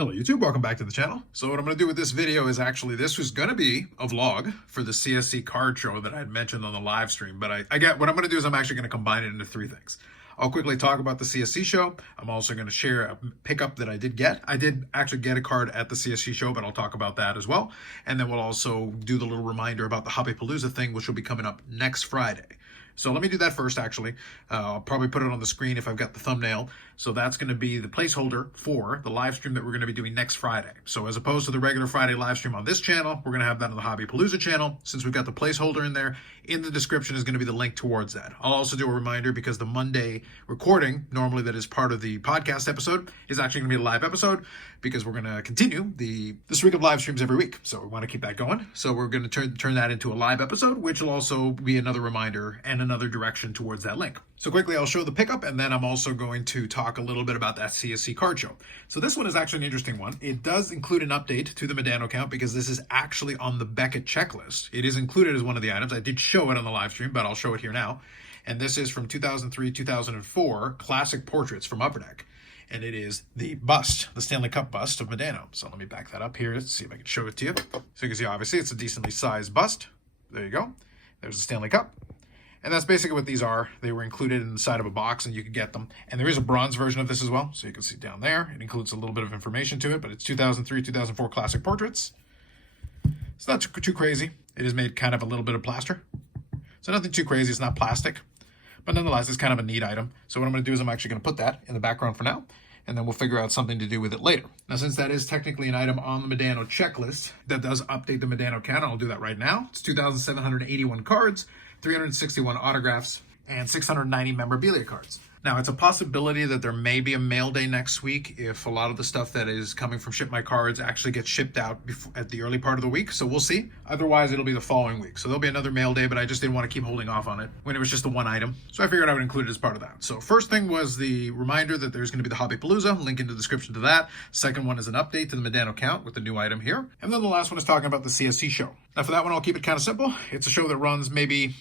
Hello YouTube, welcome back to the channel. So what I'm going to do with this video is actually, this was going to be a vlog for the CSC Card Show that I had mentioned on the live stream, but what I'm going to do is I'm actually going to combine it into three things. I'll quickly talk about the CSC show. I'm also going to share a pickup that I did get. I did actually get a card at the CSC show, but I'll talk about that as well. And then we'll also do the little reminder about the Hobby Palooza thing, which will be coming up next Friday. So let me do that first, actually. I'll probably put it on the screen if I've got the thumbnail. So that's going to be the placeholder for the live stream that we're going to be doing next Friday. So as opposed to the regular Friday live stream on this channel, we're going to have that on the Hobby Palooza channel. Since we've got the placeholder in there, in the description is going to be the link towards that. I'll also do a reminder because the Monday recording, normally that is part of the podcast episode, is actually going to be a live episode because we're going to continue the streak of live streams every week. So we want to keep that going. So we're going to turn that into a live episode, which will also be another reminder and another direction towards that link. So quickly, I'll show the pickup, and then I'm also going to talk a little bit about that CSC Card Show. So this one is actually an interesting one. It does include an update to the Medano account because this is actually on the Beckett checklist. It is included as one of the items. I did show it on the live stream, but I'll show it here now. And this is from 2003-2004 Classic Portraits from Upper Deck. And it is the bust, the Stanley Cup bust of Medano. So let me back that up here to see if I can show it to you. So you can see, obviously, it's a decently sized bust. There you go. There's the Stanley Cup. And that's basically what these are. They were included inside of a box and you could get them. And there is a bronze version of this as well. So you can see down there, it includes a little bit of information to it, but it's 2003-2004 Classic Portraits. It's not too crazy. It is made kind of a little bit of plaster. So nothing too crazy. It's not plastic. But nonetheless, it's kind of a neat item. So what I'm going to do is I'm actually going to put that in the background for now. And then we'll figure out something to do with it later. Now, since that is technically an item on the Medano checklist that does update the Medano account, I'll do that right now. It's 2,781 cards, 361 autographs, and 690 memorabilia cards. Now, it's a possibility that there may be a mail day next week if a lot of the stuff that is coming from Ship My Cards actually gets shipped out at the early part of the week, so we'll see. Otherwise, it'll be the following week. So there'll be another mail day, but I just didn't want to keep holding off on it when it was just the one item. So I figured I would include it as part of that. So first thing was the reminder that there's going to be the Hobby Palooza, link in the description to that. Second one is an update to the Medano account with the new item here. And then the last one is talking about the CSC show. Now for that one, I'll keep it kind of simple. It's a show that runs maybe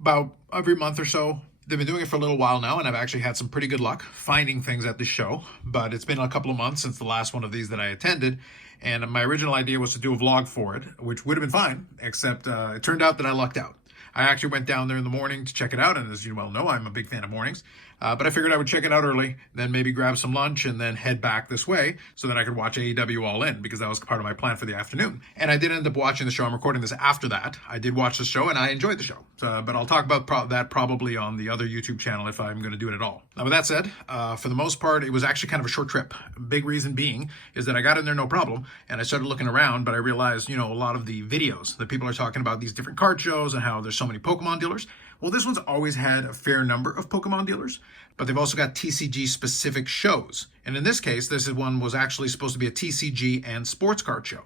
about every month or so. They've been doing it for a little while now, and I've actually had some pretty good luck finding things at the show, but it's been a couple of months since the last one of these that I attended, and my original idea was to do a vlog for it, which would have been fine, except it turned out that I lucked out. I actually went down there in the morning to check it out, and as you well know, I'm a big fan of mornings. But I figured I would check it out early, then maybe grab some lunch, and then head back this way so that I could watch AEW All In, because that was part of my plan for the afternoon. And I did end up watching the show. I'm recording this after that. I did watch the show, and I enjoyed the show. But I'll talk about that probably on the other YouTube channel if I'm going to do it at all. Now, with that said, for the most part, it was actually kind of a short trip. Big reason being is that I got in there no problem, and I started looking around, but I realized, a lot of the videos that people are talking about these different card shows and how there's so many Pokemon dealers. Well, this one's always had a fair number of Pokemon dealers, but they've also got TCG-specific shows. And in this case, this one was actually supposed to be a TCG and sports card show,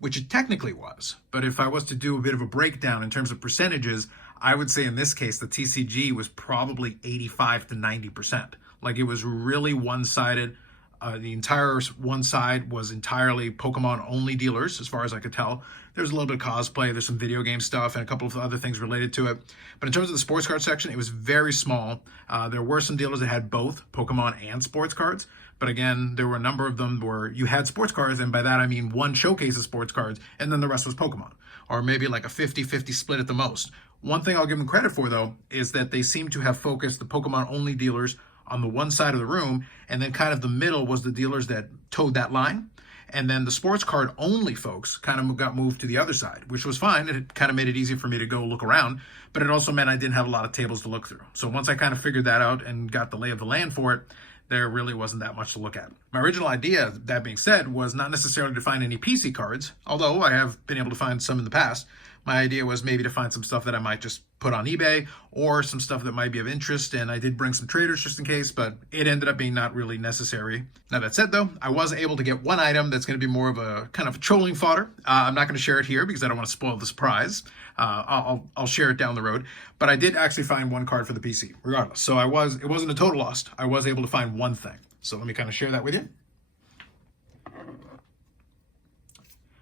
which it technically was. But if I was to do a bit of a breakdown in terms of percentages, I would say in this case, the TCG was probably 85 to 90%. Like, it was really one-sided. The entire one side was entirely Pokemon-only dealers, as far as I could tell. There's a little bit of cosplay, there's some video game stuff, and a couple of other things related to it. But in terms of the sports card section, it was very small. There were some dealers that had both Pokemon and sports cards. But again, there were a number of them where you had sports cards, and by that I mean one showcase of sports cards, and then the rest was Pokemon. Or maybe like a 50-50 split at the most. One thing I'll give them credit for, though, is that they seem to have focused the Pokemon-only dealers on the one side of the room, and then kind of the middle was the dealers that towed that line. And then the sports card only folks kind of got moved to the other side, which was fine. It kind of made it easy for me to go look around, but it also meant I didn't have a lot of tables to look through. So once I kind of figured that out and got the lay of the land for it, there really wasn't that much to look at. My original idea, that being said, was not necessarily to find any PC cards, although I have been able to find some in the past. My idea was maybe to find some stuff that I might just put on eBay or some stuff that might be of interest, and I did bring some traders just in case, but it ended up being not really necessary. Now, that said, though, I was able to get one item that's going to be more of a kind of trolling fodder. I'm not going to share it here because I don't want to spoil the surprise. I'll share it down the road, but I did actually find one card for the PC, regardless. So it wasn't a total loss. I was able to find one thing. So let me kind of share that with you.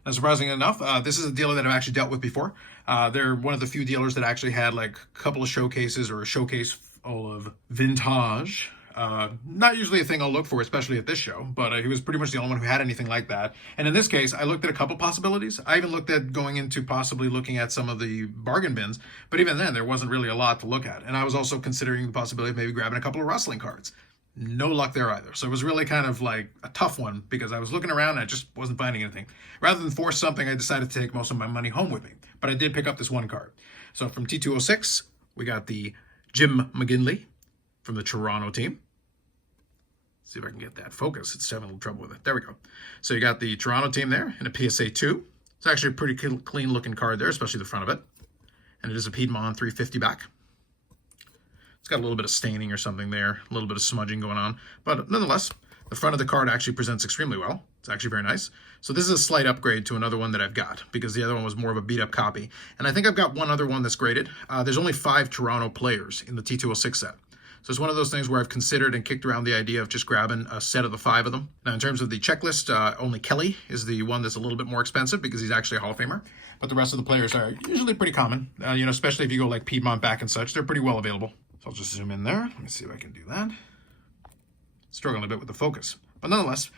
Now, surprisingly enough, this is a dealer that I've actually dealt with before. They're one of the few dealers that actually had like a couple of showcases or a showcase of vintage Not usually a thing I'll look for, especially at this show, but he was pretty much the only one who had anything like that. And in this case, I looked at a couple possibilities. I even looked at going into possibly looking at some of the bargain bins, but even then, there wasn't really a lot to look at. And I was also considering the possibility of maybe grabbing a couple of wrestling cards. No luck there either. So it was really kind of like a tough one because I was looking around and I just wasn't finding anything. Rather than force something, I decided to take most of my money home with me. But I did pick up this one card. So from T206, we got the Jim McGinley from the Toronto team. Let's see if I can get that focus. It's having a little trouble with it. There we go. So you got the Toronto team there in a PSA 2. It's actually a pretty clean looking card there, especially the front of it. And it is a Piedmont 350 back. It's got a little bit of staining or something there, a little bit of smudging going on. But nonetheless, the front of the card actually presents extremely well. It's actually very nice. So this is a slight upgrade to another one that I've got because the other one was more of a beat-up copy. And I think I've got one other one that's graded. There's only 5 Toronto players in the T206 set. So it's one of those things where I've considered and kicked around the idea of just grabbing a set of the 5 of them. Now, in terms of the checklist, only Kelly is the one that's a little bit more expensive because he's actually a Hall of Famer. But the rest of the players are usually pretty common, especially if you go like Piedmont back and such. They're pretty well available. So I'll just zoom in there. Let me see if I can do that. Struggling a bit with the focus. But nonetheless,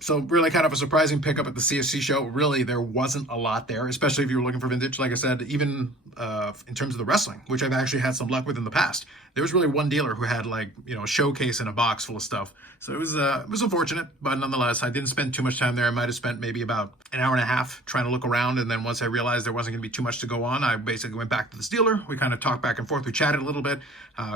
so really kind of a surprising pickup at the CSC show. Really, there wasn't a lot there, especially if you were looking for vintage. Like I said, even in terms of the wrestling, which I've actually had some luck with in the past, there was really one dealer who had like, a showcase in a box full of stuff. So it was unfortunate, but nonetheless, I didn't spend too much time there. I might have spent maybe about an hour and a half trying to look around. And then once I realized there wasn't going to be too much to go on, I basically went back to this dealer. We kind of talked back and forth. We chatted a little bit,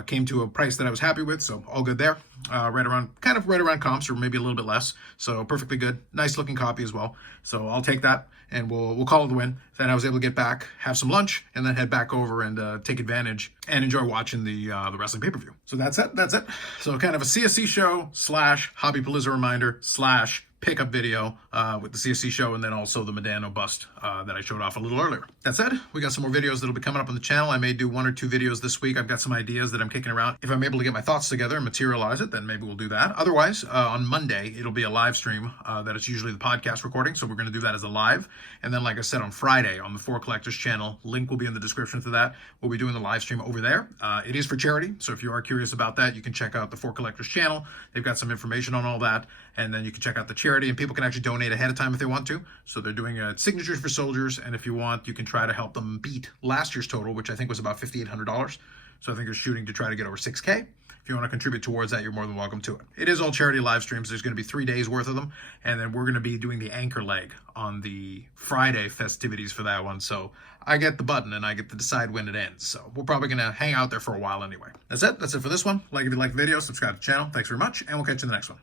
came to a price that I was happy with. So all good there. Right around comps or maybe a little bit less. So perfectly good. Nice looking copy as well. So I'll take that and we'll call it a win. Then I was able to get back, have some lunch, and then head back over and take advantage and enjoy watching the wrestling pay-per-view. So that's it. So kind of a CSC show / Hobby Palooza reminder / pickup video with the CSC show, and then also the Medano bust that I showed off a little earlier. That said, we got some more videos that'll be coming up on the channel. I may do 1 or 2 videos this week. I've got some ideas that I'm kicking around. If I'm able to get my thoughts together and materialize it, then maybe we'll do that. Otherwise, on Monday, it'll be a live stream that is usually the podcast recording, so we're going to do that as a live. And then, like I said, on Friday on the 4 Collectors channel, link will be in the description to that. We'll be doing the live stream over there. It is for charity, so if you are curious about that, you can check out the 4 Collectors channel. They've got some information on all that, and then you can check out the charity, and people can actually donate ahead of time if they want to. So they're doing signatures for soldiers, and if you want, you can try to help them beat last year's total, which I think was about $5,800. So I think they're shooting to try to get over 6K. If you want to contribute towards that, you're more than welcome to it. It is all charity live streams. There's going to be 3 days worth of them, and then we're going to be doing the anchor leg on the Friday festivities for that one. So I get the button, and I get to decide when it ends. So we're probably going to hang out there for a while anyway. That's it for this one. Like if you like the video, subscribe to the channel. Thanks very much, and we'll catch you in the next one.